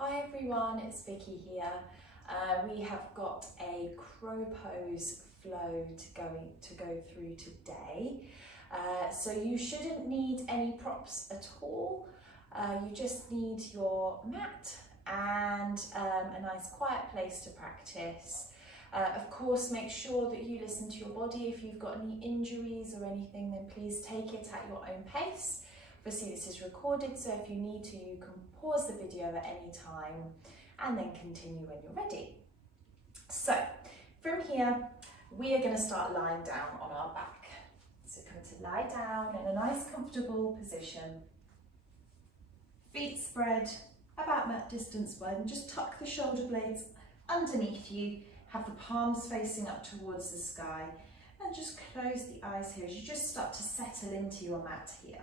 Hi everyone, it's Vicky here. We have got a crow pose flow to go through today. So you shouldn't need any props at all. You just need your mat and a nice quiet place to practice. Of course, make sure that you listen to your body. If you've got any injuries or anything, then please take it at your own pace. Obviously this is recorded, so if you need to, you can pause the video at any time and then continue when you're ready. So from here, we are going to start lying down on our back. So come to lie down in a nice comfortable position. Feet spread about mat distance wide, and just tuck the shoulder blades underneath you. Have the palms facing up towards the sky, and just close the eyes here as you just start to settle into your mat here.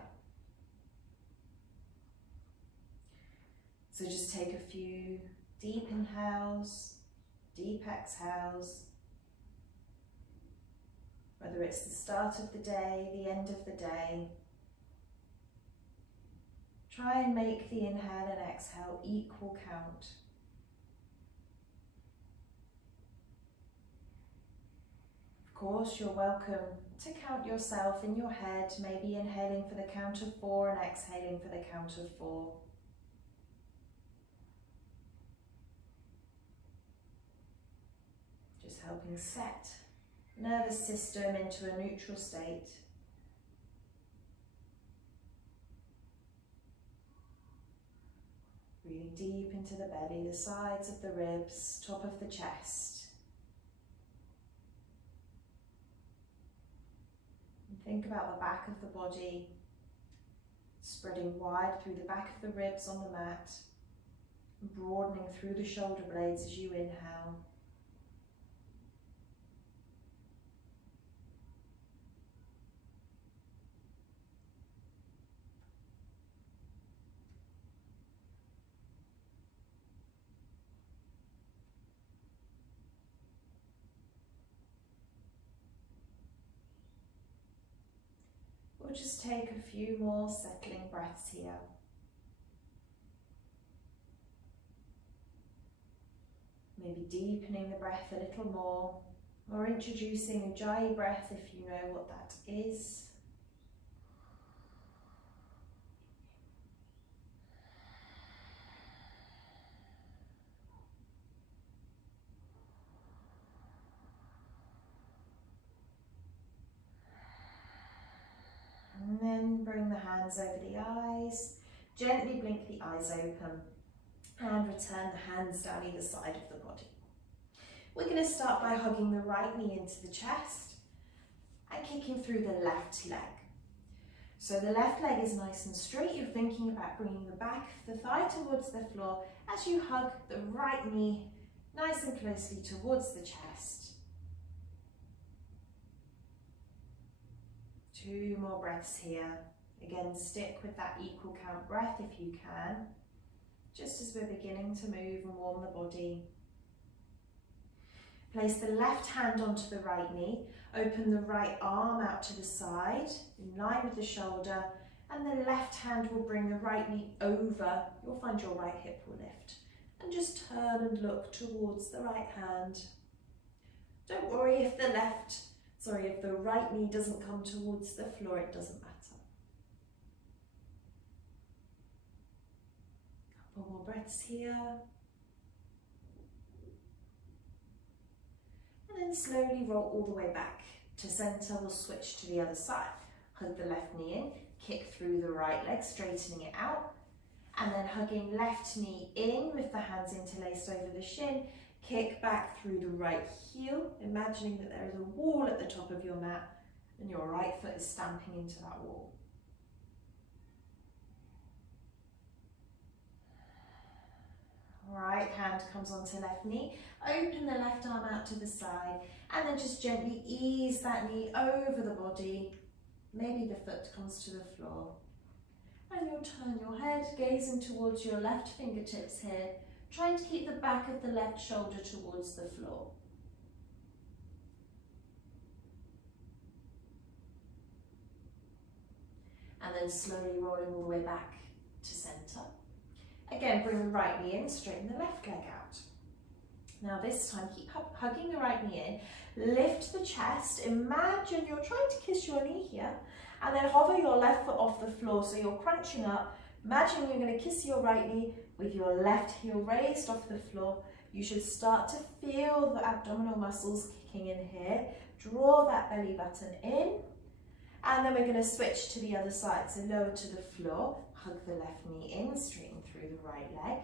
So just take a few deep inhales, deep exhales. Whether it's the start of the day, the end of the day. Try and make the inhale and exhale equal count. Of course, you're welcome to count yourself in your head, maybe inhaling for the count of 4 and exhaling for the count of 4. Just helping set nervous system into a neutral state. Breathing deep into the belly, the sides of the ribs, top of the chest. And think about the back of the body, spreading wide through the back of the ribs on the mat, and broadening through the shoulder blades as you inhale. We'll just take a few more settling breaths here. Maybe deepening the breath a little more, or introducing a Ujjayi breath if you know what that is. And then bring the hands over the eyes, gently blink the eyes open and return the hands down either side of the body. We're going to start by hugging the right knee into the chest and kicking through the left leg. So the left leg is nice and straight. You're thinking about bringing the back of the thigh towards the floor as you hug the right knee nice and closely towards the chest. 2 more breaths here. Again, stick with that equal count breath if you can, just as we're beginning to move and warm the body. Place the left hand onto the right knee, open the right arm out to the side, in line with the shoulder, and the left hand will bring the right knee over. You'll find your right hip will lift. And just turn and look towards the right hand. Don't worry if the right knee doesn't come towards the floor, it doesn't matter. Couple more breaths here. And then slowly roll all the way back to center. We'll switch to the other side. Hug the left knee in, kick through the right leg, straightening it out. And then hugging left knee in with the hands interlaced over the shin. Kick back through the right heel, imagining that there is a wall at the top of your mat and your right foot is stamping into that wall. Right hand comes onto left knee, open the left arm out to the side, and then just gently ease that knee over the body. Maybe the foot comes to the floor. And you'll turn your head, gazing towards your left fingertips here, trying to keep the back of the left shoulder towards the floor. And then slowly rolling all the way back to center. Again, bring the right knee in, straighten the left leg out. Now this time, keep hugging the right knee in, lift the chest, imagine you're trying to kiss your knee here, and then hover your left foot off the floor, so you're crunching up. Imagine you're going to kiss your right knee with your left heel raised off the floor. You should start to feel the abdominal muscles kicking in here. Draw that belly button in, and then we're going to switch to the other side. So lower to the floor, hug the left knee in, straighten through the right leg.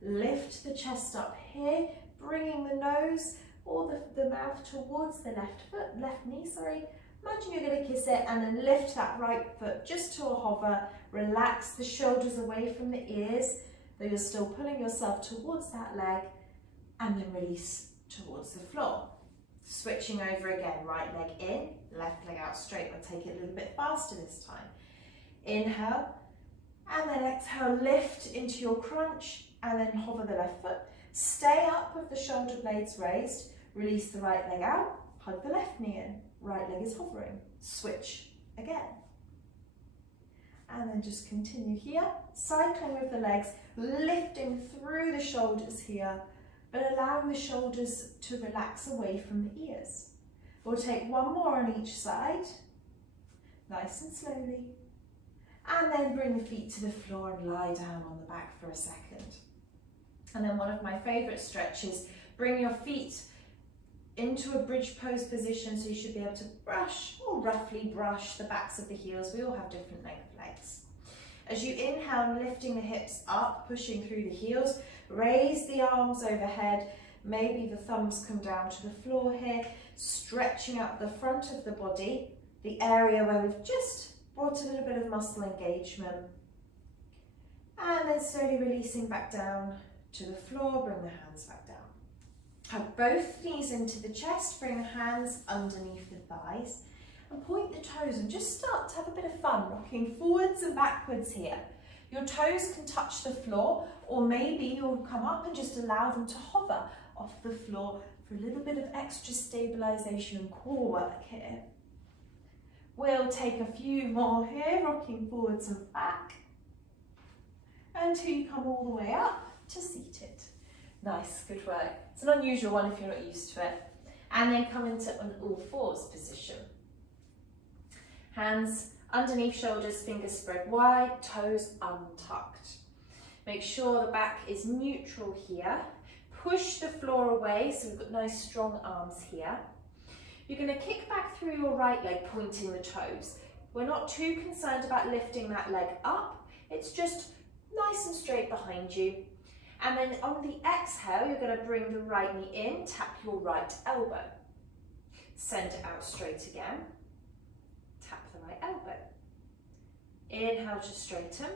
Lift the chest up here, bringing the nose or the mouth towards the left knee, sorry. Imagine you're going to kiss it and then lift that right foot just to a hover. Relax the shoulders away from the ears, though you're still pulling yourself towards that leg, and then release towards the floor. Switching over again, right leg in, left leg out straight. We'll take it a little bit faster this time. Inhale, and then exhale, lift into your crunch, and then hover the left foot. Stay up with the shoulder blades raised, release the right leg out, hug the left knee in, right leg is hovering. Switch again. And then just continue here, cycling with the legs, lifting through the shoulders here, but allowing the shoulders to relax away from the ears. We'll take one more on each side, nice and slowly, and then bring the feet to the floor and lie down on the back for a second. And then one of my favourite stretches, bring your feet into a bridge pose position, so you should be able to brush or roughly brush the backs of the heels. We all have different length of legs. As you inhale, lifting the hips up, pushing through the heels, raise the arms overhead, maybe the thumbs come down to the floor here, stretching out the front of the body, the area where we've just brought a little bit of muscle engagement. And then slowly releasing back down to the floor, bring the hands back down. Hug both knees into the chest, bring the hands underneath the thighs, and point the toes and just start to have a bit of fun, rocking forwards and backwards here. Your toes can touch the floor, or maybe you'll come up and just allow them to hover off the floor for a little bit of extra stabilization and core work here. We'll take a few more here, rocking forwards and back, until you come all the way up to seated. Nice, good work. It's an unusual one if you're not used to it. And then come into an all fours position. Hands underneath shoulders, fingers spread wide, toes untucked. Make sure the back is neutral here. Push the floor away, so we've got nice strong arms here. You're going to kick back through your right leg, pointing the toes. We're not too concerned about lifting that leg up. It's just nice and straight behind you. And then on the exhale, you're going to bring the right knee in, tap your right elbow. Send it out straight again. Tap the right elbow. Inhale to straighten.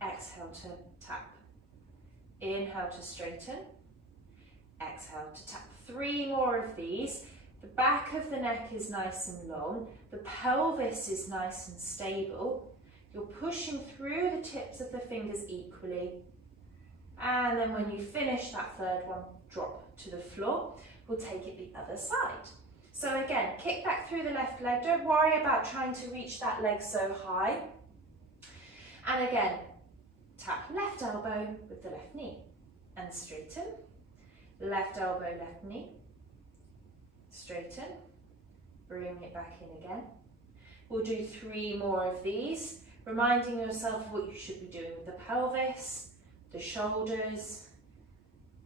Exhale to tap. Inhale to straighten. Exhale to tap. 3 more of these. The back of the neck is nice and long. The pelvis is nice and stable. You're pushing through the tips of the fingers equally. And then when you finish that third one, drop to the floor. We'll take it the other side. So again, kick back through the left leg. Don't worry about trying to reach that leg so high. And again, tap left elbow with the left knee and straighten. Left elbow, left knee. Straighten. Bring it back in again. We'll do 3 more of these, reminding yourself what you should be doing with the pelvis, the shoulders,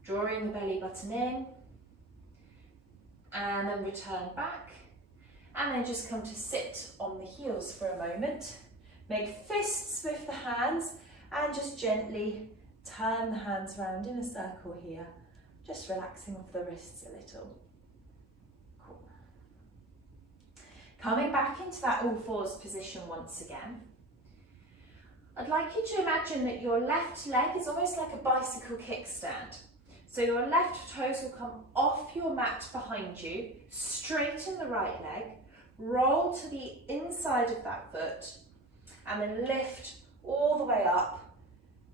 drawing the belly button in, and then return back, and then just come to sit on the heels for a moment. Make fists with the hands, and just gently turn the hands round in a circle here, just relaxing off the wrists a little. Cool. Coming back into that all fours position once again. I'd like you to imagine that your left leg is almost like a bicycle kickstand. So your left toes will come off your mat behind you, straighten the right leg, roll to the inside of that foot, and then lift all the way up,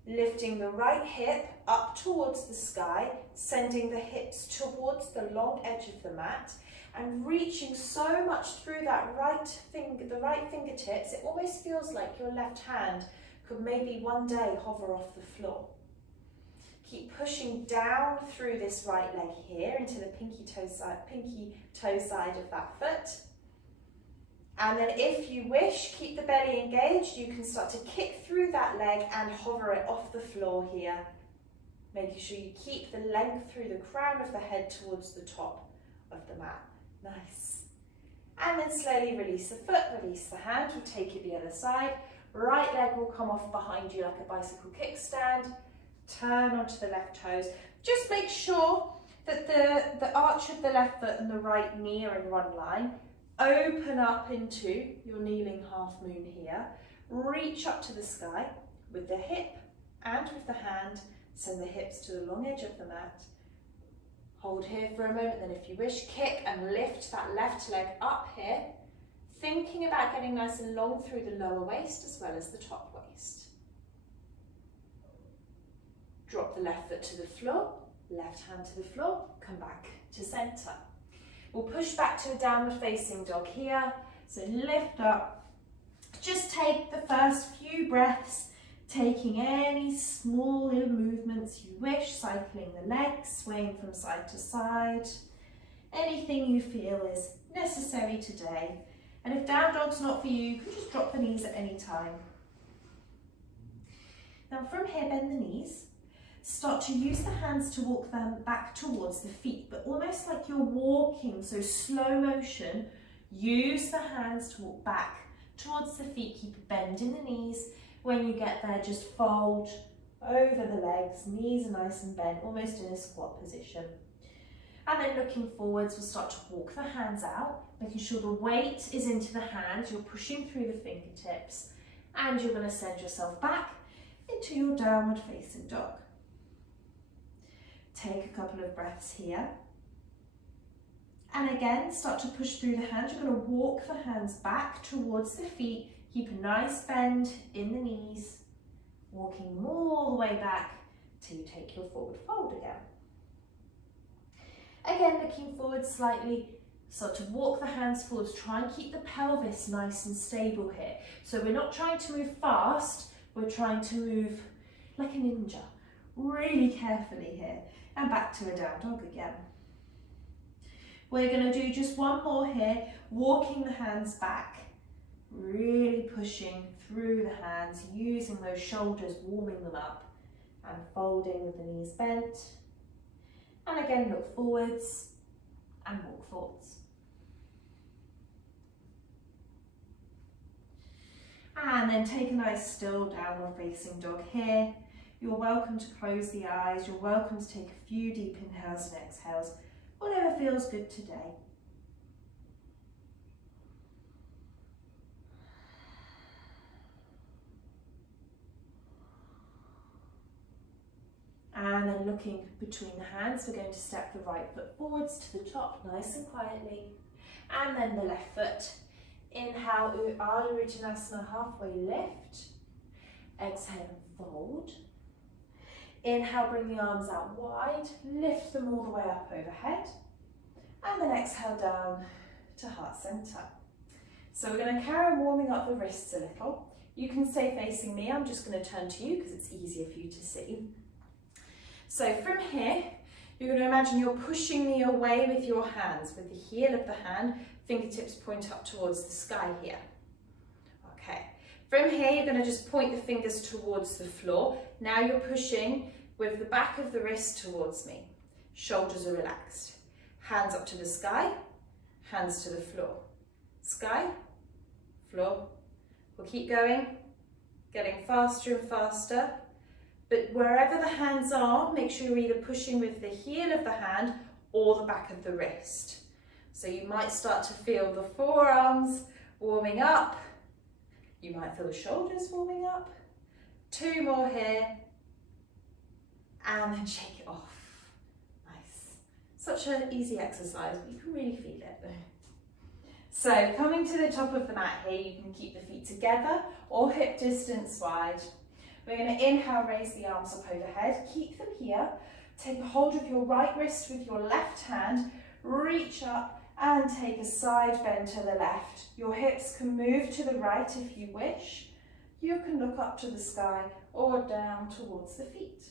lifting the right hip up towards the sky, sending the hips towards the long edge of the mat, and reaching so much through that right fingertips, it almost feels like your left hand Could maybe one day hover off the floor. Keep pushing down through this right leg here into the pinky toe side of that foot. And then if you wish, keep the belly engaged. You can start to kick through that leg and hover it off the floor here. Making sure you keep the length through the crown of the head towards the top of the mat. Nice. And then slowly release the foot, release the hand. We'll take it the other side. Right leg will come off behind you like a bicycle kickstand. Turn onto the left toes. Just make sure that the arch of the left foot and the right knee are in one line. Open up into your kneeling half moon here. Reach up to the sky with the hip and with the hand. Send the hips to the long edge of the mat. Hold here for a moment, then if you wish, kick and lift that left leg up here. Thinking about getting nice and long through the lower waist as well as the top waist. Drop the left foot to the floor, left hand to the floor, come back to center. We'll push back to a downward facing dog here. So lift up. Just take the first few breaths, taking any small little movements you wish, cycling the legs, swaying from side to side. Anything you feel is necessary today. And if down dog's not for you, you can just drop the knees at any time. Now from here, bend the knees. Start to use the hands to walk them back towards the feet, but almost like you're walking, so slow motion. Use the hands to walk back towards the feet. Keep a bend in the knees. When you get there, just fold over the legs. Knees are nice and bent, almost in a squat position. And then looking forwards, we'll start to walk the hands out, making sure the weight is into the hands. You're pushing through the fingertips, and you're going to send yourself back into your downward facing dog. Take a couple of breaths here. And again, start to push through the hands. You're going to walk the hands back towards the feet. Keep a nice bend in the knees. Walking all the way back till you take your forward fold again. Again, looking forward slightly. Start to walk the hands forwards. Try and keep the pelvis nice and stable here. So we're not trying to move fast. We're trying to move like a ninja. Really carefully here. And back to a down dog again. We're going to do just one more here, walking the hands back, really pushing through the hands, using those shoulders, warming them up, and folding with the knees bent. And again, look forwards and walk forwards. And then take a nice still downward facing dog here. You're welcome to close the eyes. You're welcome to take a few deep inhales and exhales, whatever feels good today. And then looking between the hands, we're going to step the right foot forwards to the top, nice and quietly. And then the left foot. Inhale, Ardha Uttanasana, halfway lift. Exhale and fold. Inhale, bring the arms out wide, lift them all the way up overhead, and then exhale down to heart center. So we're going to carry on warming up the wrists a little. You can stay facing me, I'm just going to turn to you because it's easier for you to see. So from here, you're going to imagine you're pushing me away with your hands, with the heel of the hand, fingertips point up towards the sky here. Okay. From here, you're going to just point the fingers towards the floor. Now you're pushing with the back of the wrist towards me. Shoulders are relaxed. Hands up to the sky, hands to the floor. Sky, floor. We'll keep going, getting faster and faster. But wherever the hands are, make sure you're either pushing with the heel of the hand or the back of the wrist. So you might start to feel the forearms warming up. You might feel the shoulders warming up. 2 more here. And then shake it off. Nice. Such an easy exercise, but you can really feel it. So coming to the top of the mat here, you can keep the feet together or hip distance wide. We're going to inhale, raise the arms up overhead. Keep them here. Take a hold of your right wrist with your left hand. Reach up and take a side bend to the left. Your hips can move to the right if you wish. You can look up to the sky or down towards the feet.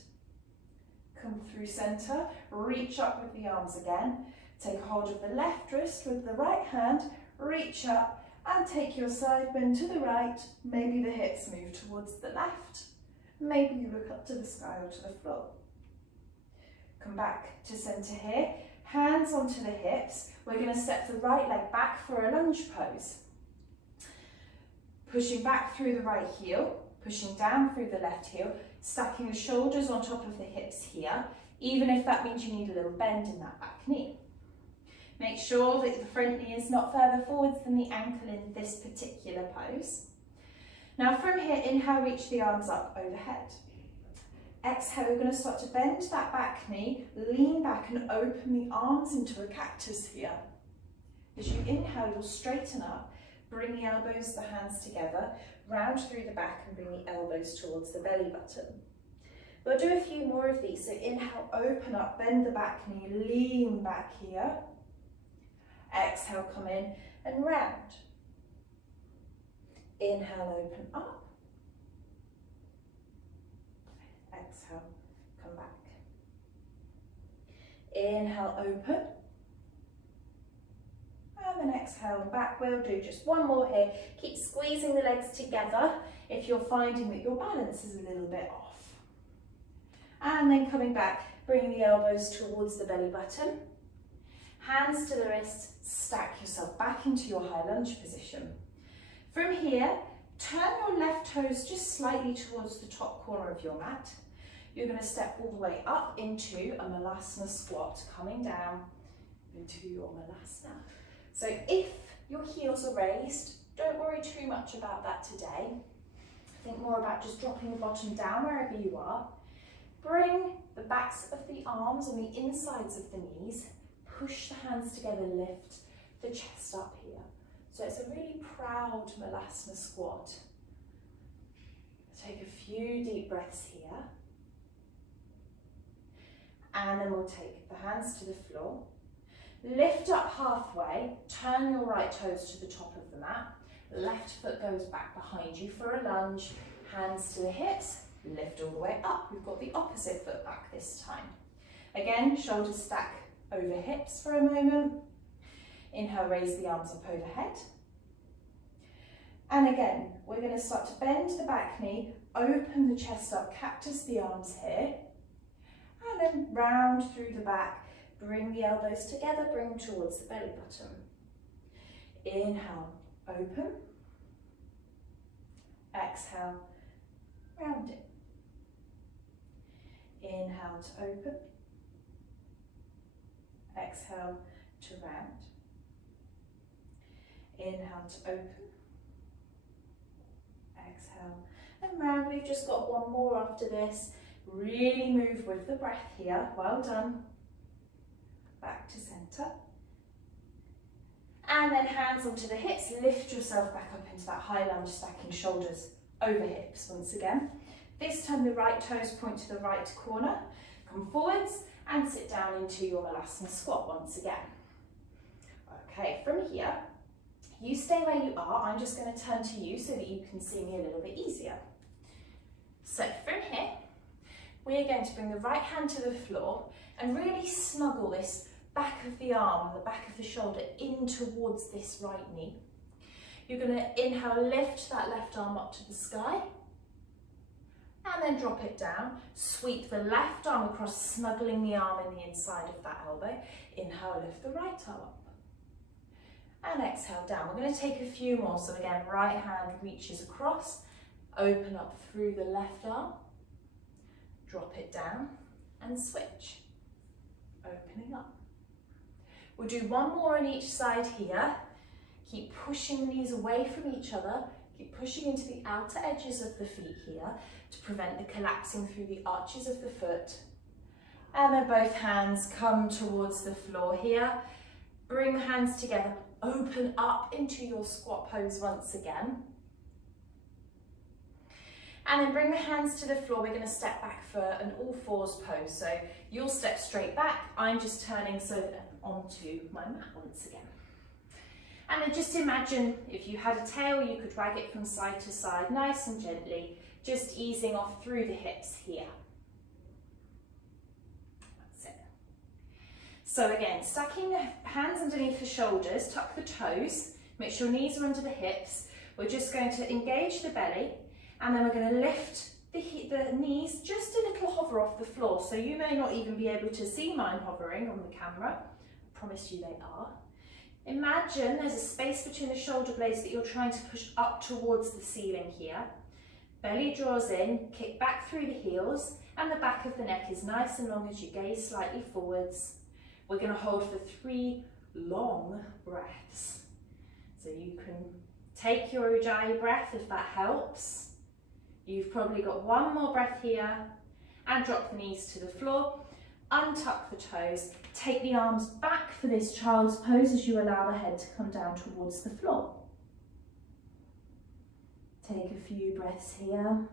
Come through centre, reach up with the arms again. Take hold of the left wrist with the right hand, reach up and take your side bend to the right. Maybe the hips move towards the left. Maybe you look up to the sky or to the floor. Come back to centre here, hands onto the hips. We're going to step the right leg back for a lunge pose. Pushing back through the right heel, pushing down through the left heel, stacking the shoulders on top of the hips here, even if that means you need a little bend in that back knee. Make sure that the front knee is not further forwards than the ankle in this particular pose. Now from here, inhale, reach the arms up overhead. Exhale, we're going to start to bend that back knee, lean back and open the arms into a cactus here. As you inhale, you'll straighten up, bring the elbows, the hands together, round through the back and bring the elbows towards the belly button. We'll do a few more of these. So inhale, open up, bend the back knee, lean back here. Exhale, come in and round. Inhale, open up. Exhale, come back. Inhale, open. And then exhale and back. We'll do just one more here. Keep squeezing the legs together if you're finding that your balance is a little bit off. And then coming back, bring the elbows towards the belly button. Hands to the wrists, stack yourself back into your high lunge position. From here, turn your left toes just slightly towards the top corner of your mat. You're going to step all the way up into a Bakasana squat, coming down into your Bakasana. So if your heels are raised, don't worry too much about that today. Think more about just dropping the bottom down wherever you are. Bring the backs of the arms on the insides of the knees. Push the hands together, lift the chest up here. So it's a really proud Bakasana squat. Take a few deep breaths here. And then we'll take the hands to the floor. Lift up halfway, turn your right toes to the top of the mat. Left foot goes back behind you for a lunge. Hands to the hips, lift all the way up. We've got the opposite foot back this time. Again, shoulders stack over hips for a moment. Inhale, raise the arms up overhead. And again, we're going to start to bend the back knee, open the chest up, cactus the arms here. And then round through the back, bring the elbows together, bring them towards the belly button. Inhale, open. Exhale, round it. Inhale to open. Exhale to round. Inhale to open. Exhale and round. We've just got one more after this. Really move with the breath here. Well done. Back to centre. And then hands onto the hips. Lift yourself back up into that high lunge, stacking shoulders over hips once again. This time the right toes point to the right corner. Come forwards and sit down into your Bakasana squat once again. Okay, from here, you stay where you are. I'm just going to turn to you so that you can see me a little bit easier. So from here, we're going to bring the right hand to the floor and really snuggle this back of the arm and the back of the shoulder in towards this right knee. You're going to inhale, lift that left arm up to the sky. And then drop it down. Sweep the left arm across, snuggling the arm in the inside of that elbow. Inhale, lift the right arm up. And exhale down. We're going to take a few more. So again, right hand reaches across. Open up through the left arm. Drop it down and switch. Opening up. We'll do one more on each side here. Keep pushing the knees away from each other. Keep pushing into the outer edges of the feet here to prevent the collapsing through the arches of the foot. And then both hands come towards the floor here. Bring the hands together. Open up into your squat pose once again. And then bring the hands to the floor. We're going to step back for an all fours pose. So you'll step straight back. I'm just turning so that I'm onto my mat once again. And then just imagine if you had a tail, you could drag it from side to side, nice and gently, just easing off through the hips here. That's it. So again, stacking the hands underneath the shoulders, tuck the toes, make sure knees are under the hips. We're just going to engage the belly, and then we're going to lift the knees just a little hover off the floor. So you may not even be able to see mine hovering on the camera. I promise you they are. Imagine there's a space between the shoulder blades that you're trying to push up towards the ceiling here. Belly draws in, kick back through the heels, and the back of the neck is nice and long as you gaze slightly forwards. We're going to hold for 3 long breaths. So you can take your Ujjayi breath if that helps. You've probably got 1 more breath here, and drop the knees to the floor. Untuck the toes, take the arms back for this child's pose as you allow the head to come down towards the floor. Take a few breaths here.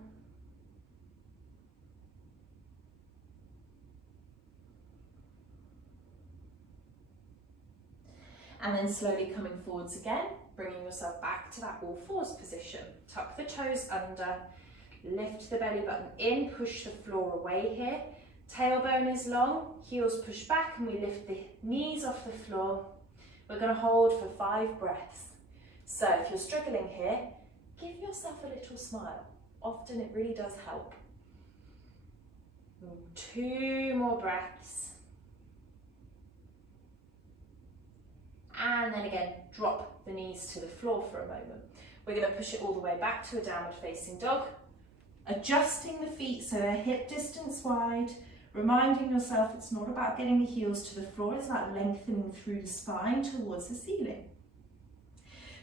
And then slowly coming forwards again, bringing yourself back to that all fours position. Tuck the toes under, lift the belly button in, push the floor away here. Tailbone is long, heels push back, and we lift the knees off the floor. We're going to hold for 5 breaths. So if you're struggling here, give yourself a little smile. Often it really does help. 2 more breaths. And then again, drop the knees to the floor for a moment. We're going to push it all the way back to a downward facing dog. Adjusting the feet so they're hip distance wide. Reminding yourself it's not about getting the heels to the floor, it's about lengthening through the spine towards the ceiling.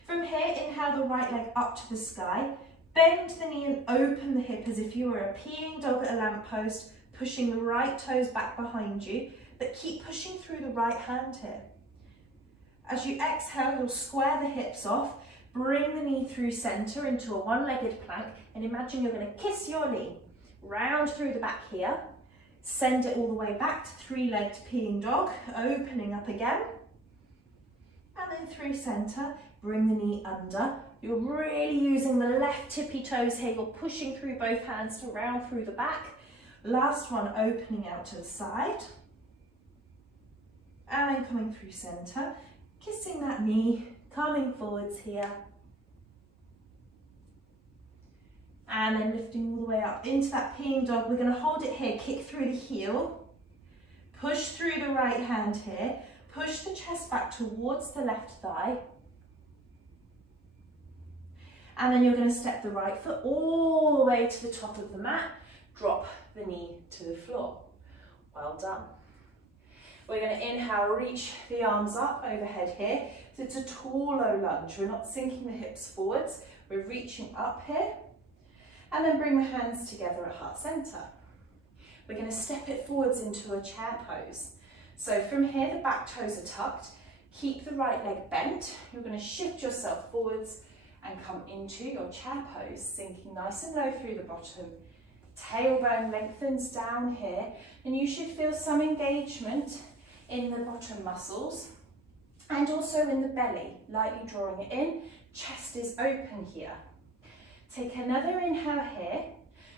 From here, inhale the right leg up to the sky. Bend the knee and open the hip as if you were a peeing dog at a lamppost, pushing the right toes back behind you, but keep pushing through the right hand here. As you exhale, you'll square the hips off, bring the knee through center into a one-legged plank, and imagine you're going to kiss your knee. Round through the back here, send it all the way back to 3-legged peeing dog, opening up again, and then through center, bring the knee under. You're really using the left tippy toes here, you're pushing through both hands to round through the back. Last one, opening out to the side, and then coming through center, kissing that knee, coming forwards here, and then lifting all the way up into that peeing dog. We're going to hold it here, kick through the heel, push through the right hand here, push the chest back towards the left thigh, and then you're going to step the right foot all the way to the top of the mat, drop the knee to the floor. Well done. We're going to inhale, reach the arms up overhead here. So it's a tall low lunge. We're not sinking the hips forwards, we're reaching up here. And then bring the hands together at heart center. We're going to step it forwards into a chair pose. So from here, the back toes are tucked. Keep the right leg bent. You're going to shift yourself forwards and come into your chair pose, sinking nice and low through the bottom. Tailbone lengthens down here, and you should feel some engagement in the bottom muscles and also in the belly, lightly drawing it in. Chest is open here. Take another inhale here.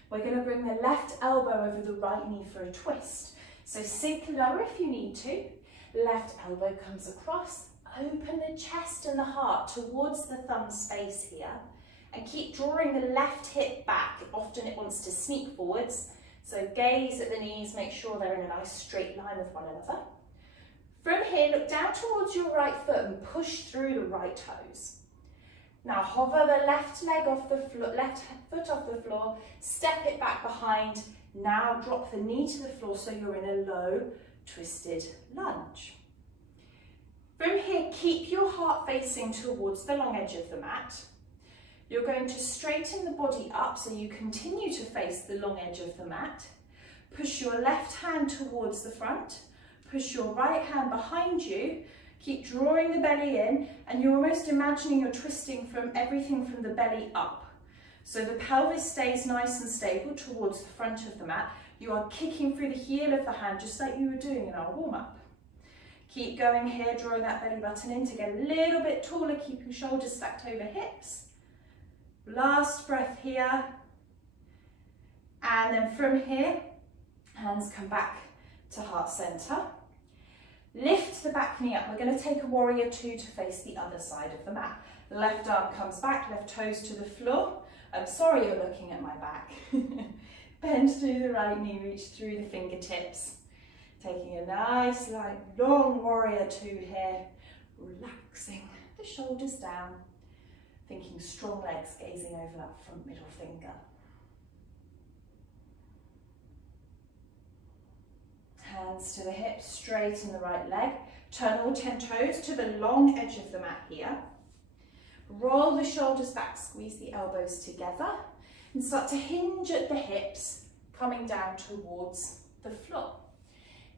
We're going to bring the left elbow over the right knee for a twist. So sink lower if you need to. Left elbow comes across. Open the chest and the heart towards the thumb space here. And keep drawing the left hip back. Often it wants to sneak forwards. So gaze at the knees, make sure they're in a nice straight line with one another. From here, look down towards your right foot and push through the right toes. Now hover the left leg off the floor, left foot off the floor, step it back behind. Now drop the knee to the floor so you're in a low, twisted lunge. From here, keep your heart facing towards the long edge of the mat. You're going to straighten the body up so you continue to face the long edge of the mat. Push your left hand towards the front. Push your right hand behind you. Keep drawing the belly in, and you're almost imagining you're twisting from everything from the belly up. So the pelvis stays nice and stable towards the front of the mat. You are kicking through the heel of the hand just like you were doing in our warm-up. Keep going here, drawing that belly button in to get a little bit taller, keeping shoulders stacked over hips. Last breath here. And then from here, hands come back to heart center. Lift the back knee up. We're going to take a warrior two to face the other side of the mat. Left arm comes back, left toes to the floor. I'm sorry you're looking at my back. Bend through the right knee, reach through the fingertips. Taking a nice, light, long warrior two here. Relaxing the shoulders down. Thinking strong legs, gazing over that front middle finger. Hands to the hips, straighten the right leg. Turn all 10 toes to the long edge of the mat here. Roll the shoulders back, squeeze the elbows together and start to hinge at the hips, coming down towards the floor.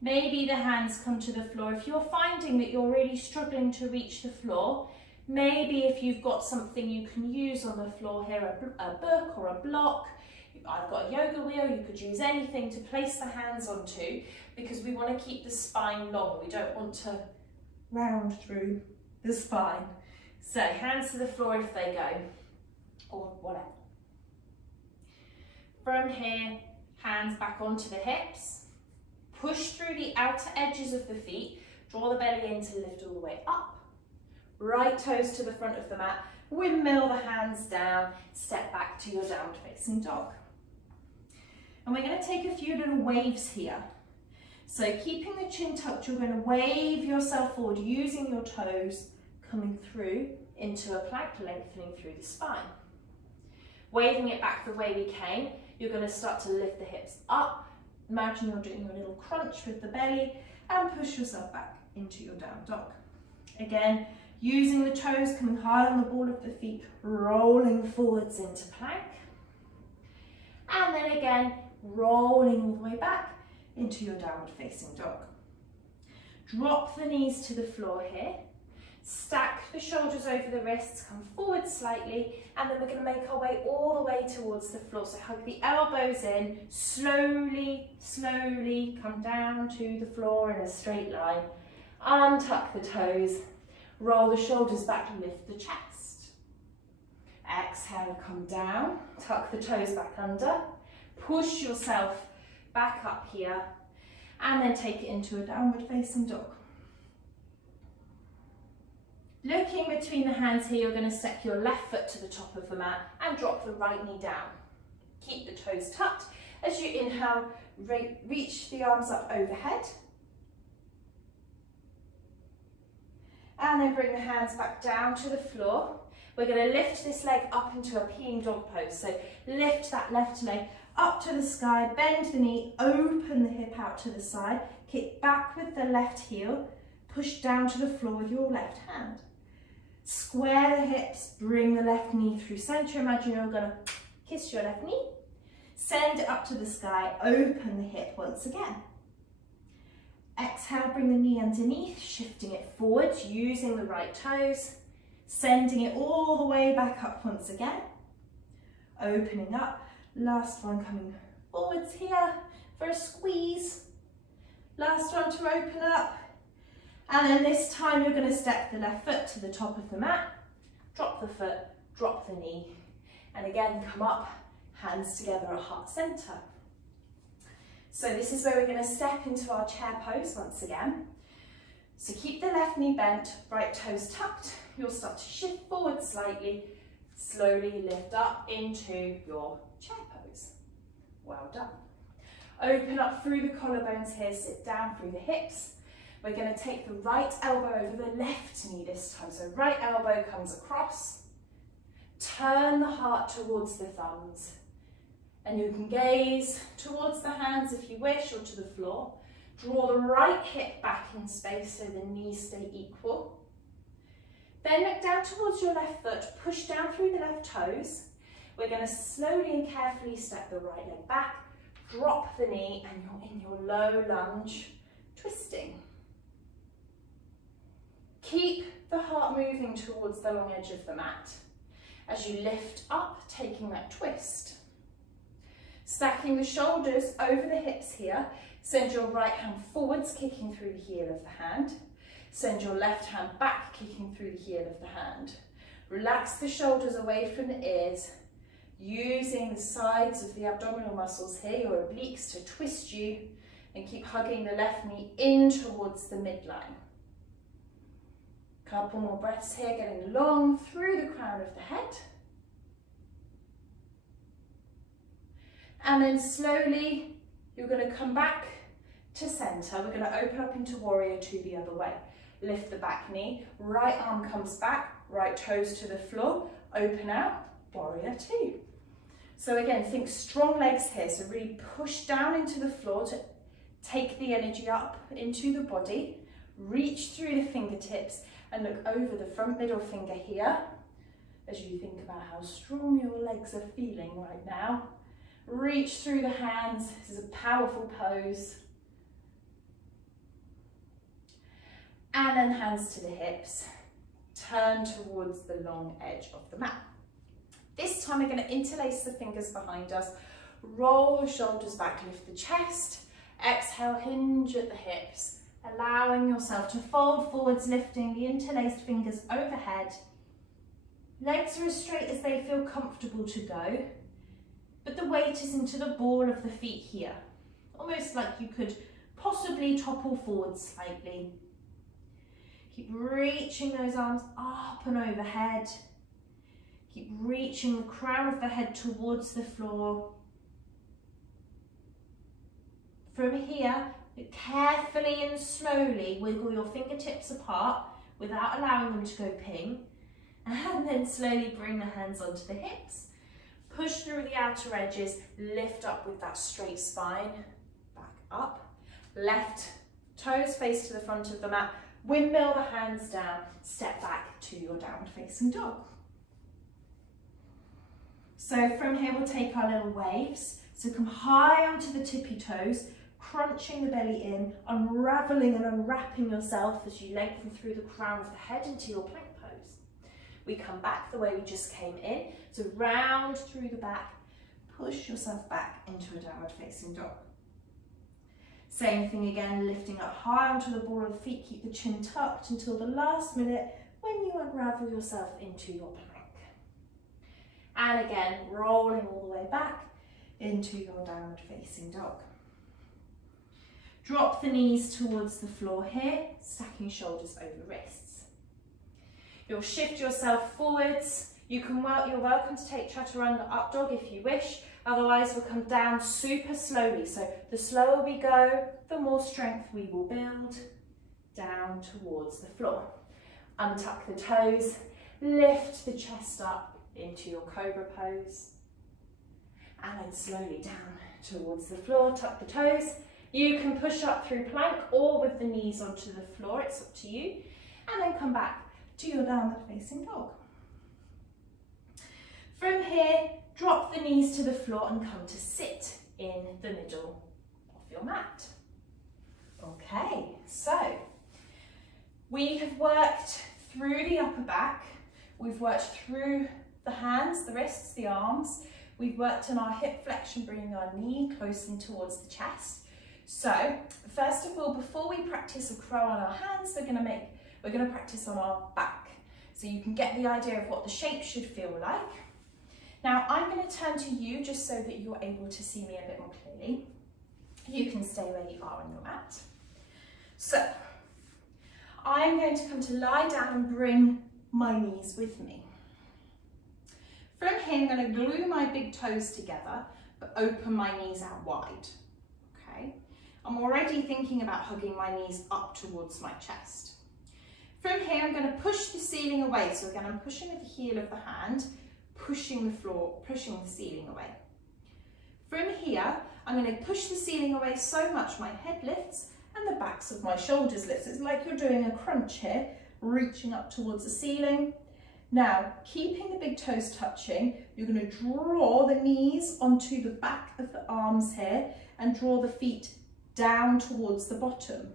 Maybe the hands come to the floor. If you're finding that you're really struggling to reach the floor, maybe if you've got something you can use on the floor here, a book or a block, I've got a yoga wheel, you could use anything to place the hands onto, because we want to keep the spine long. We don't want to round through the spine. So hands to the floor if they go, or whatever. From here, hands back onto the hips. Push through the outer edges of the feet. Draw the belly in to lift all the way up. Right toes to the front of the mat. Windmill the hands down. Step back to your downward facing dog. And we're going to take a few little waves here. So keeping the chin tucked, you're going to wave yourself forward using your toes, coming through into a plank, lengthening through the spine. Waving it back the way we came, you're going to start to lift the hips up. Imagine you're doing a little crunch with the belly and push yourself back into your down dog. Again, using the toes, coming high on the ball of the feet, rolling forwards into plank. And then again, rolling all the way back into your downward facing dog. Drop the knees to the floor here. Stack the shoulders over the wrists, come forward slightly, and then we're going to make our way all the way towards the floor. So hug the elbows in, slowly, slowly come down to the floor in a straight line. Untuck the toes, roll the shoulders back, lift the chest. Exhale, come down, tuck the toes back under, push yourself back up here, and then take it into a downward facing dog. Looking between the hands here, you're going to step your left foot to the top of the mat and drop the right knee down. Keep the toes tucked. As you inhale, reach the arms up overhead. And then bring the hands back down to the floor. We're going to lift this leg up into a peeing dog pose. So lift that left leg up to the sky, bend the knee, open the hip out to the side, kick back with the left heel, push down to the floor with your left hand. Square the hips, bring the left knee through center. Imagine you're going to kiss your left knee. Send it up to the sky, open the hip once again. Exhale, bring the knee underneath, shifting it forwards, using the right toes, sending it all the way back up once again. Opening up, last one coming forwards here for a squeeze. Last one to open up. And then this time you're going to step the left foot to the top of the mat, drop the foot, drop the knee, and again come up, hands together at heart center. So this is where we're going to step into our chair pose once again. So keep the left knee bent, right toes tucked. You'll start to shift forward slightly, slowly lift up into your chair pose. Well done. Open up through the collarbones here, sit down through the hips. We're going to take the right elbow over the left knee this time. So right elbow comes across. Turn the heart towards the thumbs. And you can gaze towards the hands if you wish, or to the floor. Draw the right hip back in space so the knees stay equal. Then look down towards your left foot, push down through the left toes. We're going to slowly and carefully step the right leg back, drop the knee, and you're in your low lunge, twisting. Keep the heart moving towards the long edge of the mat as you lift up, taking that twist. Stacking the shoulders over the hips here, send your right hand forwards, kicking through the heel of the hand. Send your left hand back, kicking through the heel of the hand. Relax the shoulders away from the ears, using the sides of the abdominal muscles here, your obliques, to twist you, and keep hugging the left knee in towards the midline. Couple more breaths here, getting long through the crown of the head. And then slowly, you're going to come back to center. We're going to open up into warrior two the other way. Lift the back knee, right arm comes back, right toes to the floor, open out, warrior two. So again, think strong legs here. So really push down into the floor to take the energy up into the body. Reach through the fingertips and look over the front middle finger here as you think about how strong your legs are feeling right now. Reach through the hands. This is a powerful pose. And then hands to the hips. Turn towards the long edge of the mat. This time we're going to interlace the fingers behind us. Roll the shoulders back, lift the chest. Exhale, hinge at the hips. Allowing yourself to fold forwards, lifting the interlaced fingers overhead. Legs are as straight as they feel comfortable to go. But the weight is into the ball of the feet here. Almost like you could possibly topple forward slightly. Keep reaching those arms up and overhead. Keep reaching the crown of the head towards the floor. From here, carefully and slowly wiggle your fingertips apart without allowing them to go ping. And then slowly bring the hands onto the hips. Push through the outer edges, lift up with that straight spine, back up. Left toes face to the front of the mat, windmill the hands down, step back to your downward facing dog. So from here we'll take our little waves. So come high onto the tippy toes, crunching the belly in, unraveling and unwrapping yourself as you lengthen through the crown of the head into your plank pose. We come back the way we just came in, so round through the back, push yourself back into a downward facing dog. Same thing again, lifting up high onto the ball of the feet, keep the chin tucked until the last minute when you unravel yourself into your plank. And again, rolling all the way back into your downward facing dog. Drop the knees towards the floor here, stacking shoulders over wrists. You'll shift yourself forwards. You're welcome to take chaturanga up dog if you wish. Otherwise, we'll come down super slowly. So the slower we go, the more strength we will build down towards the floor. Untuck the toes, lift the chest up into your cobra pose. And then slowly down towards the floor, tuck the toes. You can push up through plank or with the knees onto the floor, it's up to you. And then come back to your downward facing dog. From here, drop the knees to the floor and come to sit in the middle of your mat. Okay, so we have worked through the upper back, we've worked through the hands, the wrists, the arms, we've worked on our hip flexion, bringing our knee close in towards the chest. So, first of all, before we practice a crow on our hands, we're going to practice on our back. So you can get the idea of what the shape should feel like. Now, I'm going to turn to you just so that you're able to see me a bit more clearly. You can stay where you are on your mat. So, I'm going to come to lie down and bring my knees with me. From here, I'm going to glue my big toes together, but open my knees out wide. Okay? I'm already thinking about hugging my knees up towards my chest. From here, I'm going to push the ceiling away. So again, I'm pushing with the heel of the hand, pushing the floor, pushing the ceiling away. From here, I'm going to push the ceiling away so much my head lifts and the backs of my shoulders lifts. It's like you're doing a crunch here, reaching up towards the ceiling. Now, keeping the big toes touching, you're going to draw the knees onto the back of the arms here and draw the feet down towards the bottom.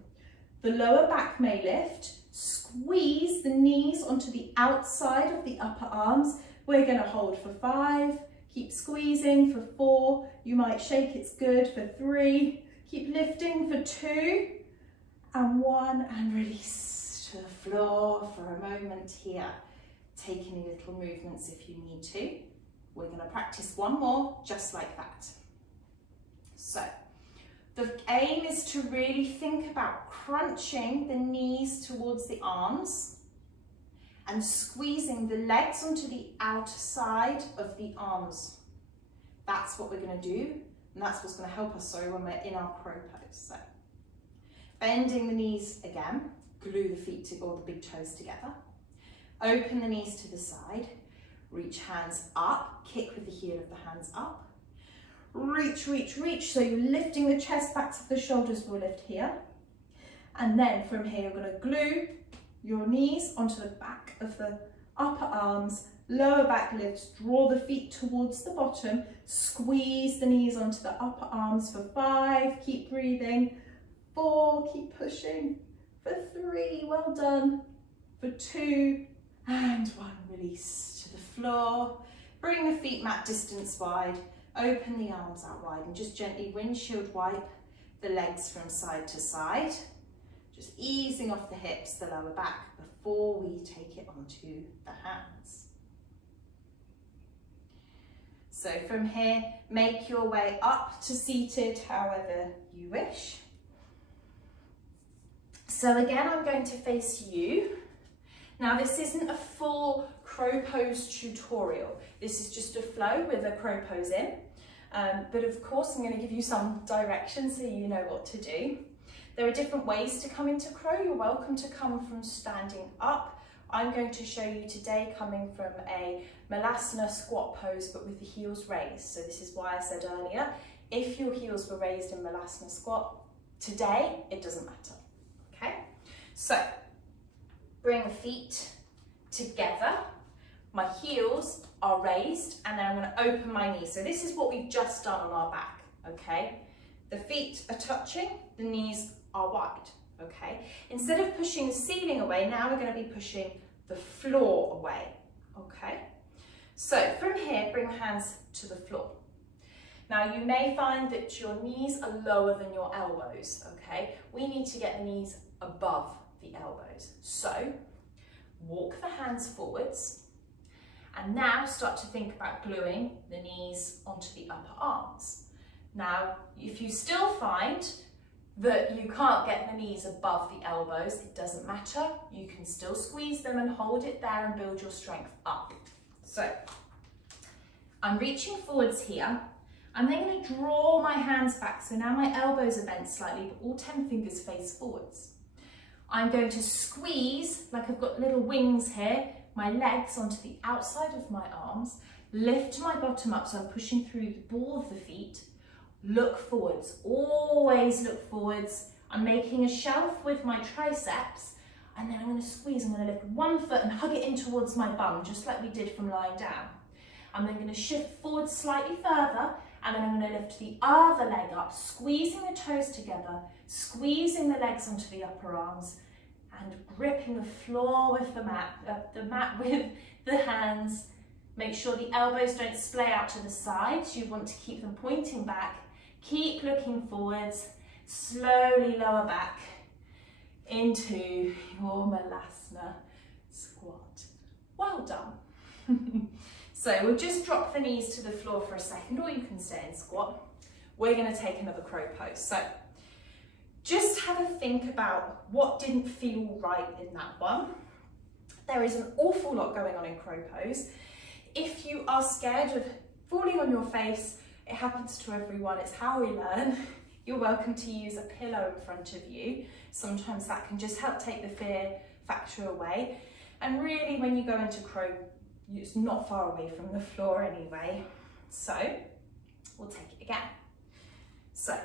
The lower back may lift. Squeeze the knees onto the outside of the upper arms. We're going to hold for 5. Keep squeezing for 4. You might shake, it's good, for 3. Keep lifting for 2 and 1 and release. to the floor for a moment here. Take any little movements if you need to. We're going to practice one more just like that. So the aim is to really think about crunching the knees towards the arms and squeezing the legs onto the outer side of the arms. That's what we're going to do, and that's what's going to help us when we're in our crow pose. So bending the knees again, glue the feet or the big toes together. Open the knees to the side, reach hands up, kick with the heel of the hands up. Reach, reach, reach, so you're lifting the chest back so the shoulders will lift here. And then from here, you're going to glue your knees onto the back of the upper arms, lower back lifts, draw the feet towards the bottom, squeeze the knees onto the upper arms for 5, keep breathing, 4, keep pushing, for 3, well done, for 2, and 1, release to the floor. Bring the feet mat distance wide, open the arms out wide and just gently windshield wipe the legs from side to side. Just easing off the hips, the lower back, before we take it onto the hands. So from here, make your way up to seated however you wish. So again, I'm going to face you. Now this isn't a full crow pose tutorial. This is just a flow with a crow pose in. But of course, I'm going to give you some direction so you know what to do. There are different ways to come into crow. You're welcome to come from standing up. I'm going to show you today coming from a Bakasana squat pose, but with the heels raised. So this is why I said earlier, if your heels were raised in Bakasana squat, today it doesn't matter. Okay? So bring the feet together. My heels are raised, and then I'm going to open my knees. So this is what we've just done on our back, okay? The feet are touching, the knees are wide, okay? Instead of pushing the ceiling away, now we're going to be pushing the floor away, okay? So from here, bring the hands to the floor. Now you may find that your knees are lower than your elbows, okay? We need to get the knees above the elbows. So walk the hands forwards. And now start to think about gluing the knees onto the upper arms. Now, if you still find that you can't get the knees above the elbows, it doesn't matter. You can still squeeze them and hold it there and build your strength up. So, I'm reaching forwards here. I'm then going to draw my hands back. So now my elbows are bent slightly, but all 10 fingers face forwards. I'm going to squeeze, like I've got little wings here, my legs onto the outside of my arms, lift my bottom up so I'm pushing through the ball of the feet, look forwards, always look forwards. I'm making a shelf with my triceps, and then I'm going to squeeze. I'm going to lift one foot and hug it in towards my bum, just like we did from lying down. I'm then going to shift forward slightly further, and then I'm going to lift the other leg up, squeezing the toes together, squeezing the legs onto the upper arms, and gripping the floor with the mat with the hands. Make sure the elbows don't splay out to the sides. You want to keep them pointing back. Keep looking forwards. Slowly lower back into your Bakasana squat. Well done. So we'll just drop the knees to the floor for a second, or you can stay in squat. We're going to take another crow pose. So just have a think about what didn't feel right in that one. There is an awful lot going on in crow pose. If you are scared of falling on your face, it happens to everyone, it's how we learn. You're welcome to use a pillow in front of you. Sometimes that can just help take the fear factor away. And really, when you go into crow, it's not far away from the floor anyway. So we'll take it again. So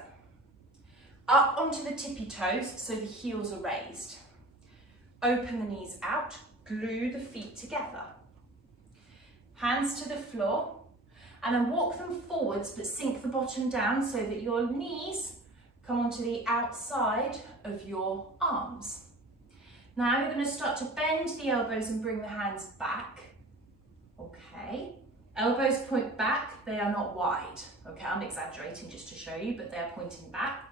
up onto the tippy toes so the heels are raised. Open the knees out, glue the feet together. Hands to the floor, and then walk them forwards but sink the bottom down so that your knees come onto the outside of your arms. Now you're going to start to bend the elbows and bring the hands back. Okay, elbows point back, they are not wide. Okay, I'm exaggerating just to show you, but they are pointing back.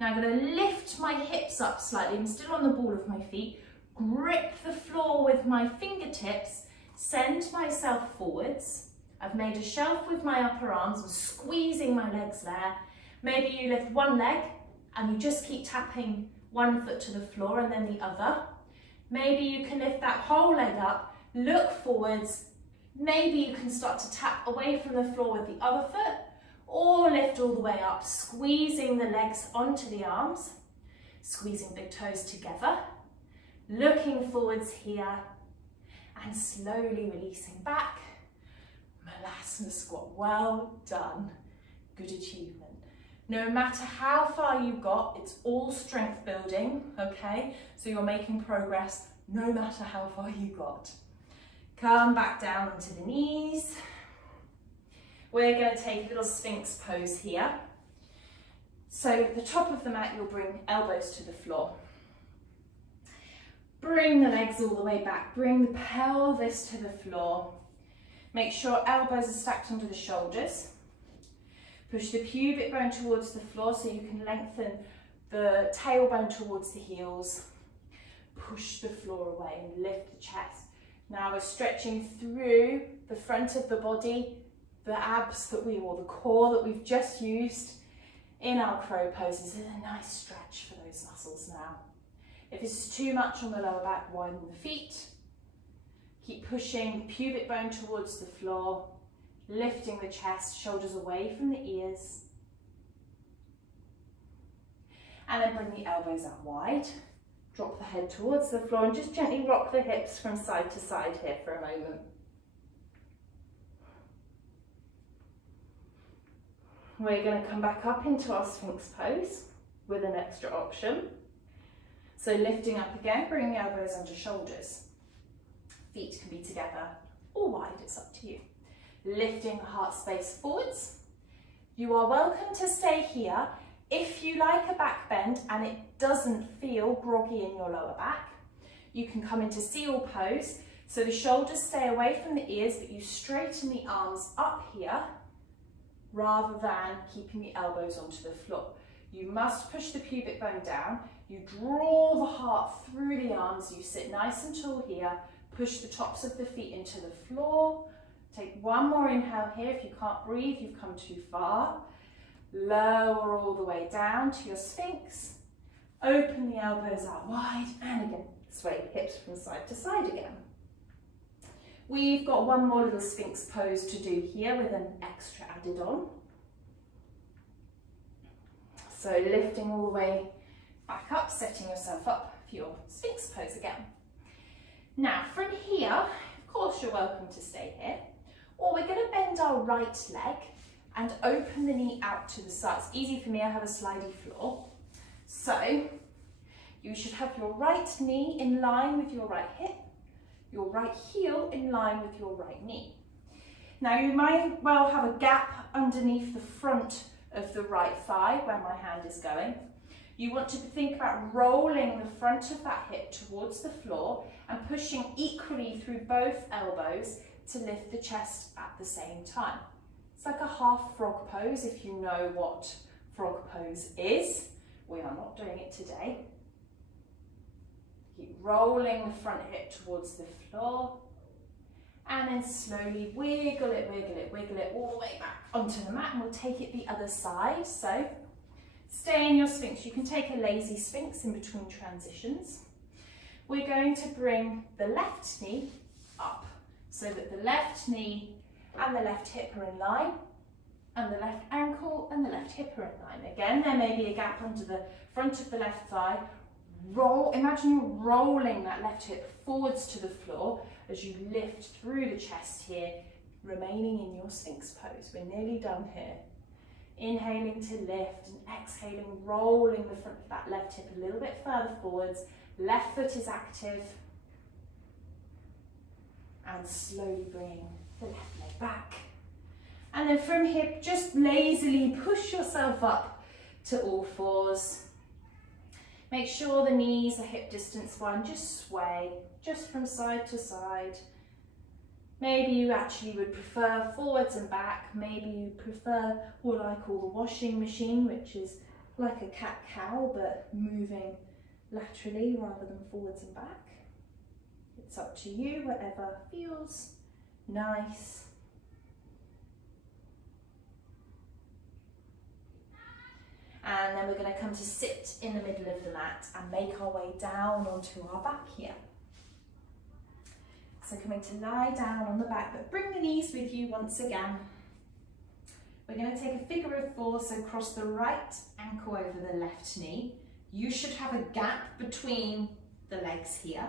Now I'm going to lift my hips up slightly. I'm still on the ball of my feet. grip the floor with my fingertips, send myself forwards. I've made a shelf with my upper arms, I'm squeezing my legs there. Maybe you lift one leg and you just keep tapping one foot to the floor and then the other. Maybe you can lift that whole leg up, look forwards. Maybe you can start to tap away from the floor with the other foot, or lift all the way up, squeezing the legs onto the arms, squeezing big toes together, looking forwards here, and slowly releasing back. Bakasana squat, well done, good achievement. No matter how far you got, it's all strength building, okay? So you're making progress no matter how far you got. Come back down onto the knees. We're going to take a little Sphinx pose here. So at the top of the mat, you'll bring elbows to the floor. Bring the legs all the way back. Bring the pelvis to the floor. Make sure elbows are stacked under the shoulders. Push the pubic bone towards the floor so you can lengthen the tailbone towards the heels. Push the floor away and lift the chest. Now we're stretching through the front of the body, the abs or the core that we've just used in our crow pose. This is a nice stretch for those muscles now. If this is too much on the lower back, widen the feet. Keep pushing the pubic bone towards the floor, lifting the chest, shoulders away from the ears. And then bring the elbows out wide. Drop the head towards the floor and just gently rock the hips from side to side here for a moment. We're going to come back up into our Sphinx pose with an extra option. So lifting up again, bring the elbows under shoulders. Feet can be together or wide, it's up to you. Lifting the heart space forwards. You are welcome to stay here. If you like a back bend and it doesn't feel groggy in your lower back, you can come into seal pose. So the shoulders stay away from the ears, but you straighten the arms up here rather than keeping the elbows onto the floor. You must push the pubic bone down. You draw the heart through the arms. You sit nice and tall here. Push the tops of the feet into the floor. Take one more inhale here. If you can't breathe, you've come too far. Lower all the way down to your Sphinx. Open the elbows out wide and again, sway the hips from side to side again. We've got one more little Sphinx pose to do here with an extra added on. So lifting all the way back up, setting yourself up for your Sphinx pose again. Now from here, of course you're welcome to stay here, or we're going to bend our right leg and open the knee out to the side. It's easy for me, I have a slidey floor. So you should have your right knee in line with your right hip, your right heel in line with your right knee. Now you might well have a gap underneath the front of the right thigh where my hand is going. You want to think about rolling the front of that hip towards the floor and pushing equally through both elbows to lift the chest at the same time. It's like a half frog pose if you know what frog pose is. We are not doing it today. Keep rolling the front hip towards the floor and then slowly wiggle it, wiggle it, wiggle it all the way back onto the mat, and we'll take it the other side. So stay in your Sphinx. You can take a lazy Sphinx in between transitions. We're going to bring the left knee up so that the left knee and the left hip are in line, and the left ankle and the left hip are in line. Again, there may be a gap under the front of the left thigh. Imagine you're rolling that left hip forwards to the floor as you lift through the chest here, remaining in your Sphinx pose. We're nearly done here. Inhaling to lift and exhaling, rolling the front of that left hip a little bit further forwards. Left foot is active. And slowly bring the left leg back. And then from here, just lazily push yourself up to all fours. Make sure the knees are hip distance wide, just sway, just from side to side. Maybe you actually would prefer forwards and back. Maybe you prefer what I call the washing machine, which is like a cat-cow, but moving laterally rather than forwards and back. It's up to you, whatever feels nice. And then we're going to come to sit in the middle of the mat and make our way down onto our back here. So coming to lie down on the back, but bring the knees with you once again. We're going to take a figure of 4, so cross the right ankle over the left knee. You should have a gap between the legs here.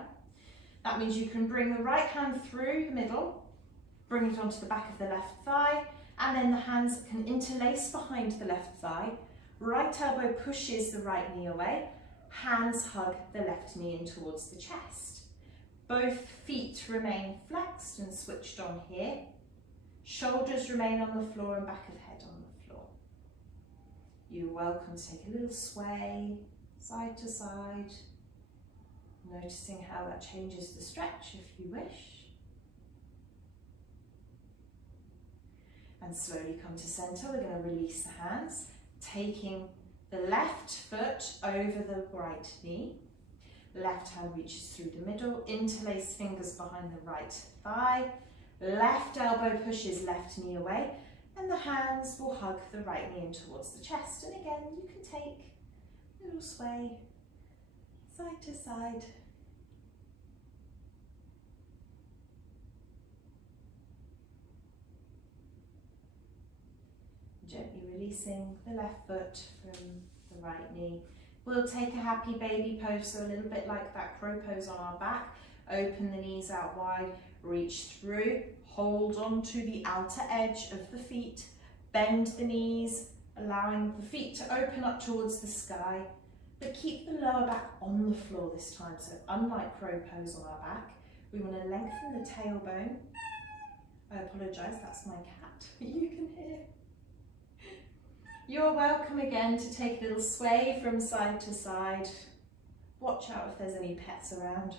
That means you can bring the right hand through the middle, bring it onto the back of the left thigh, and then the hands can interlace behind the left thigh. Right elbow pushes the right knee away, hands hug the left knee in towards the chest. Both feet remain flexed and switched on here. Shoulders remain on the floor and back of head on the floor. You're welcome to take a little sway, side to side, noticing how that changes the stretch if you wish. And slowly come to centre. We're going to release the hands, taking the left foot over the right knee. Left hand reaches through the middle, interlace fingers behind the right thigh. Left elbow pushes left knee away, and the hands will hug the right knee in towards the chest. And again, you can take a little sway, side to side. Gently releasing the left foot from the right knee. We'll take a happy baby pose, so a little bit like that crow pose on our back. Open the knees out wide, reach through, hold on to the outer edge of the feet, bend the knees, allowing the feet to open up towards the sky, but keep the lower back on the floor this time. So unlike crow pose on our back, we want to lengthen the tailbone. I apologise, that's my cat, you can hear. You're welcome again to take a little sway from side to side. Watch out if there's any pets around.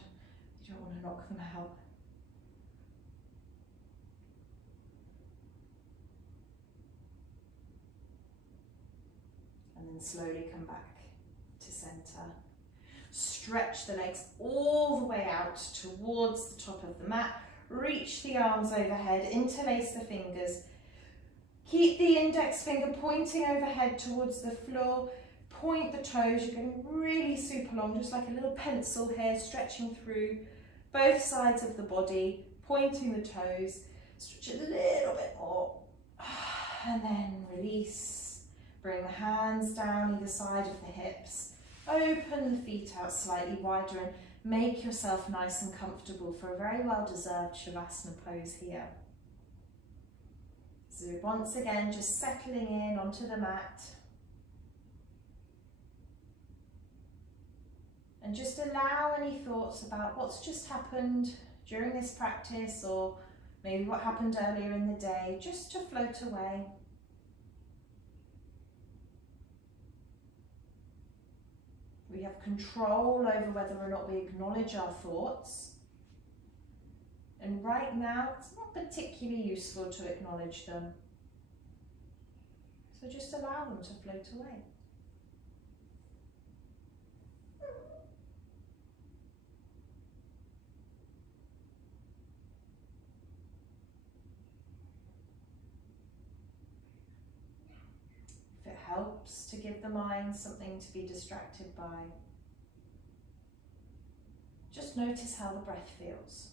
You don't want to knock them out. And then slowly come back to centre. Stretch the legs all the way out towards the top of the mat. Reach the arms overhead, interlace the fingers. Keep the index finger pointing overhead towards the floor. Point the toes. You're going really super long, just like a little pencil here, stretching through both sides of the body, pointing the toes. Stretch a little bit more. And then release. Bring the hands down either side of the hips. Open the feet out slightly wider and make yourself nice and comfortable for a very well-deserved Shavasana pose here. So once again, just settling in onto the mat. And just allow any thoughts about what's just happened during this practice, or maybe what happened earlier in the day, just to float away. We have control over whether or not we acknowledge our thoughts. And right now, it's not particularly useful to acknowledge them. So just allow them to float away. If it helps to give the mind something to be distracted by, just notice how the breath feels.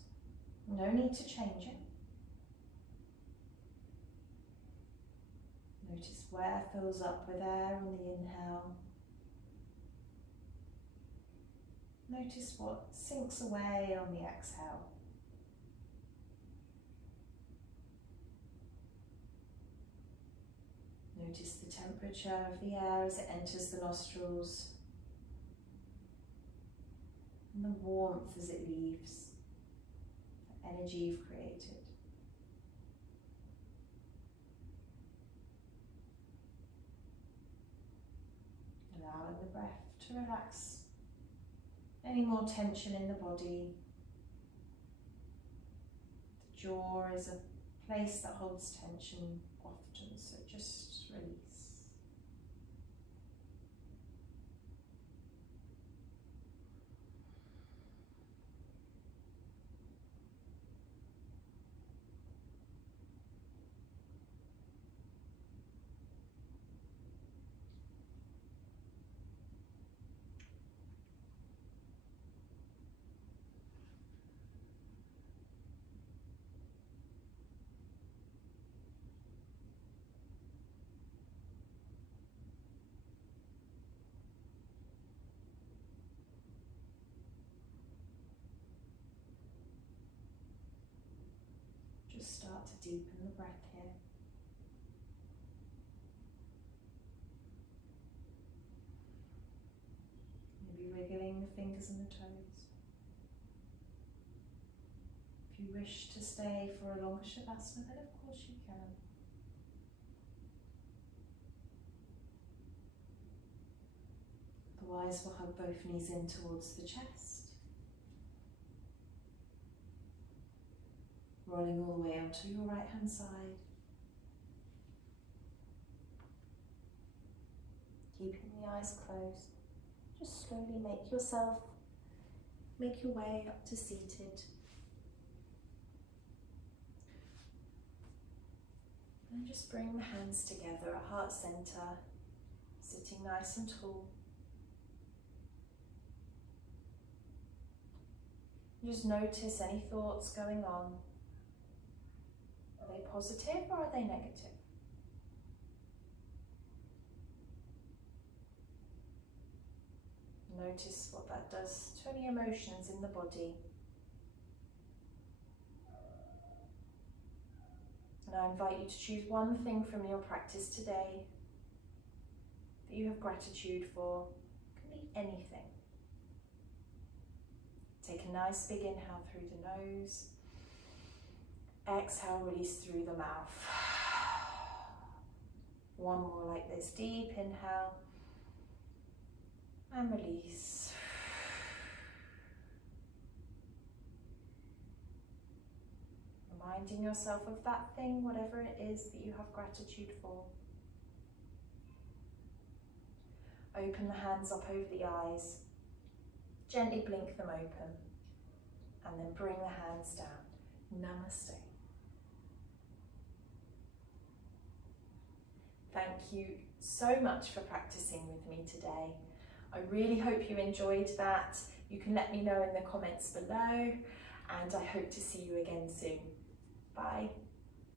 No need to change it. Notice where fills up with air on the inhale. Notice what sinks away on the exhale. Notice the temperature of the air as it enters the nostrils, and the warmth as it leaves, the energy you've created. Allowing the breath to relax any more tension in the body. The jaw is a place that holds tension often, so just release. Just start to deepen the breath here. Maybe wiggling the fingers and the toes. If you wish to stay for a longer Shavasana, then of course you can. Otherwise, we'll hug both knees in towards the chest. Rolling all the way onto your right hand side. Keeping the eyes closed. Just slowly make your way up to seated. And just bring the hands together at heart center, sitting nice and tall. Just notice any thoughts going on. Are they positive or are they negative? Notice what that does to any emotions in the body. And I invite you to choose one thing from your practice today that you have gratitude for. It can be anything. Take a nice big inhale through the nose. Exhale, release through the mouth. One more like this. Deep inhale. And release. Reminding yourself of that thing, whatever it is that you have gratitude for. Open the hands up over the eyes. Gently blink them open. And then bring the hands down. Namaste. Thank you so much for practicing with me today. I really hope you enjoyed that. You can let me know in the comments below, and I hope to see you again soon. Bye.